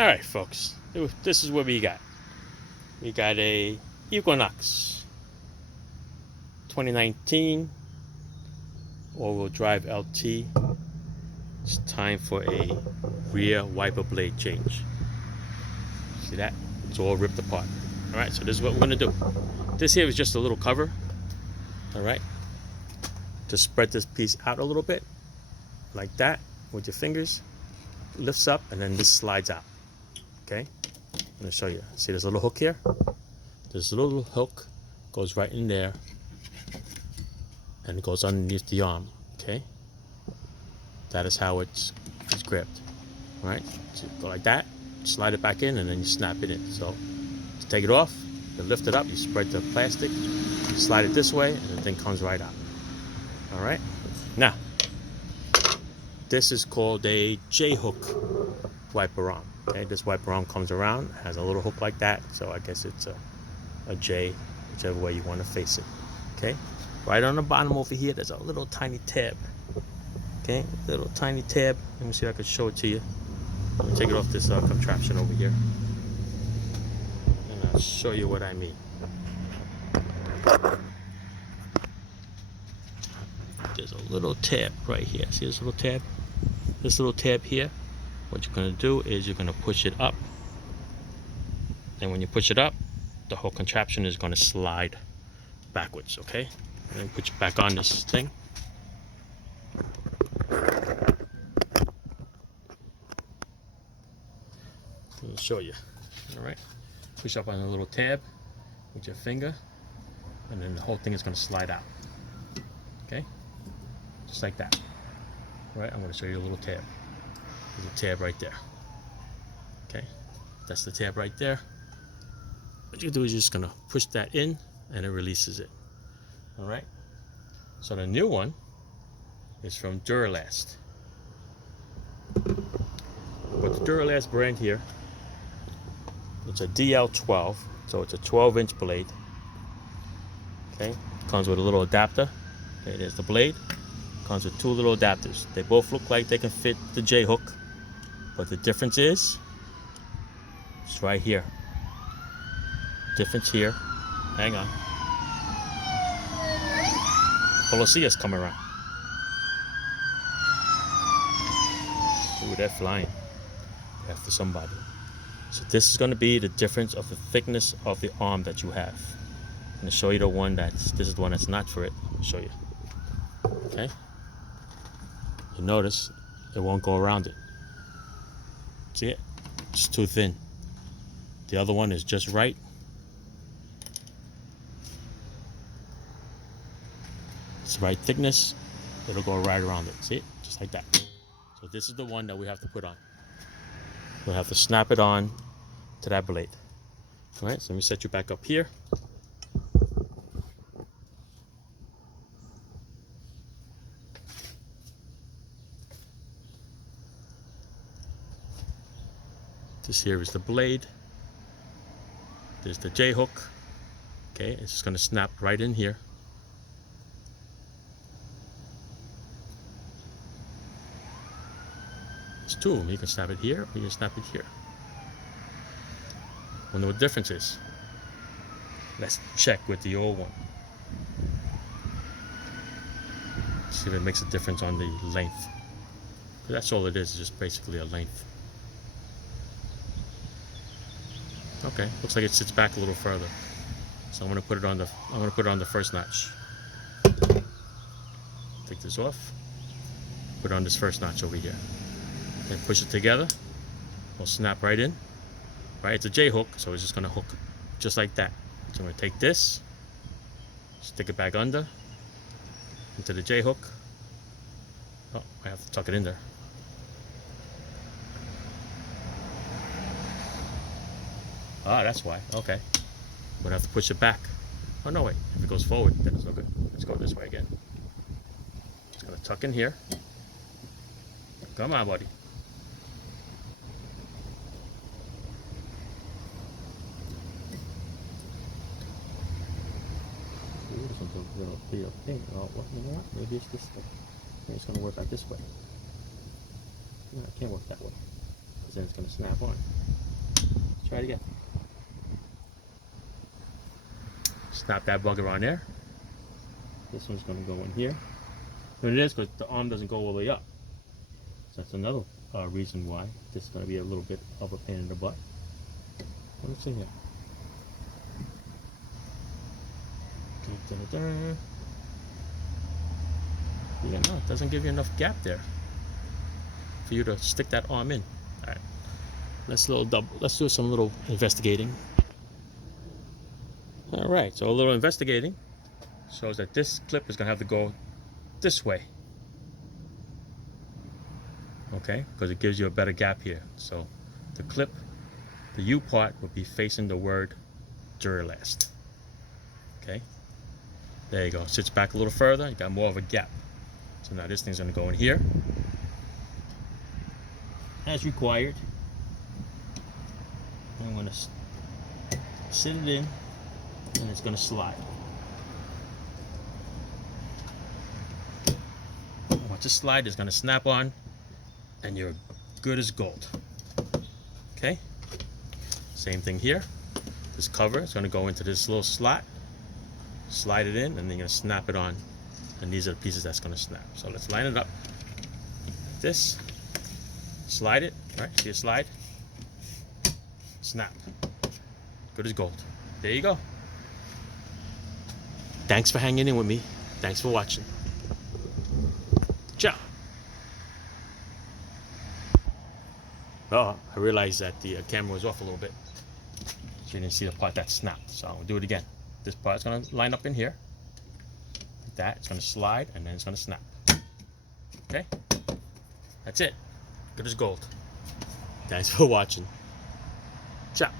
All right, folks. This is what we got. We got a Equinox 2019 all-wheel drive LT. It's time for a rear wiper blade change. See that? It's all ripped apart. All right, so this is what we're gonna do. This here is just a little cover. All right, to spread this piece out a little bit, like that, with your fingers. Lifts up, and then this slides out. Okay, I'm gonna show you. See this little hook here? This little hook goes right in there, and it goes underneath the arm. Okay, that is how it's gripped. All right, so go like that, slide it back in, and then you snap it in. So to take it off, you lift it up, you spread the plastic, slide it this way, and the thing comes right out. All right, now this is called a J-hook wiper arm. Okay, this wiper arm comes around, has a little hook like that, so I guess it's a J, whichever way you want to face it. Okay, right on the bottom over here, there's a little tiny tab. Okay, little tiny tab. Let me see if I can show it to you. Let me take it off this contraption over here, and I'll show you what I mean. There's a little tab right here. See this little tab? This little tab here. What you're going to do is you're going to push it up, and when you push it up, the whole contraption is going to slide backwards. Okay, and then put you back on this thing. Let me show you. All right, push up on the little tab with your finger, and then the whole thing is going to slide out. Okay, just like that. All right, I'm going to show you a little tab. There's a tab right there. Okay, that's the tab right there. What you do is you're just going to push that in, and it releases it. All right, so the new one is from Duralast. But the Duralast brand here, it's a DL12, so it's a 12-inch blade. Okay, comes with a little adapter. Okay, there's the blade. Comes with two little adapters. They both look like they can fit the J-hook, but the difference is it's right here. Difference here. Hang on. Policia's coming around. Ooh, they're flying after somebody. So this is going to be the difference of the thickness of the arm that you have. I'm going to show you the one this is the one that's not for it. I'll show you. Okay. You notice it won't go around it. See it? It's too thin. The other one is just right. It's the right thickness. It'll go right around it. See it? Just like that. So this is the one that we have to put on. We'll have to snap it on to that blade. All right, so let me set you back up here. This here is the blade. There's the J-hook. Okay, it's just going to snap right in here. There's two of them. You can snap it here, or you can snap it here. Wonder what the difference is. Let's check with the old one. See if it makes a difference on the length. That's all it is just basically a length. Okay, looks like it sits back a little further. So I'm gonna put it on the first notch. Take this off. Put it on this first notch over here. Then push it together. It'll snap right in. Right, it's a J-hook, so it's just gonna hook just like that. So I'm gonna take this, stick it back under into the J-hook. Oh, I have to tuck it in there. Ah, that's why. Okay. I'm gonna have to push it back. Oh no, wait. If it goes forward, then it's no good. Let's go this way again. It's gonna tuck in here. Come on, buddy. Ooh, this one's a little bit of pink. Oh, well, you know what? Maybe it's this thing. Maybe it's gonna work out this way. No, it can't work that way. because then it's going to snap on. Let's try it again. Snap that bugger on there. This one's going to go in here. But it is because the arm doesn't go all the way up. So that's another reason why this is going to be a little bit of a pain in the butt. Let's see here. Yeah, no, it doesn't give you enough gap there for you to stick that arm in. All right, let's do some little investigating. All right, so a little investigating shows that this clip is going to have to go this way. Okay, because it gives you a better gap here. So the clip, the U part would be facing the word Duralast. Okay, there you go. Sits back a little further, you got more of a gap. So now this thing's going to go in here as required. I'm going to sit it in, and it's going to slide. Once it slides, it's going to snap on, and you're good as gold. Okay, same thing here. This cover is going to go into this little slot, slide it in, and then you're going to snap it on, and these are the pieces that's going to snap. So let's line it up like this, slide it, right? See it slide, snap, good as gold. There you go. Thanks for hanging in with me. Thanks for watching. Ciao. Oh, I realized that the camera was off a little bit. So you didn't see the part that snapped. So I'll do it again. This part's going to line up in here. Like that. It's going to slide and then it's going to snap. Okay? That's it. Good as gold. Thanks for watching. Ciao.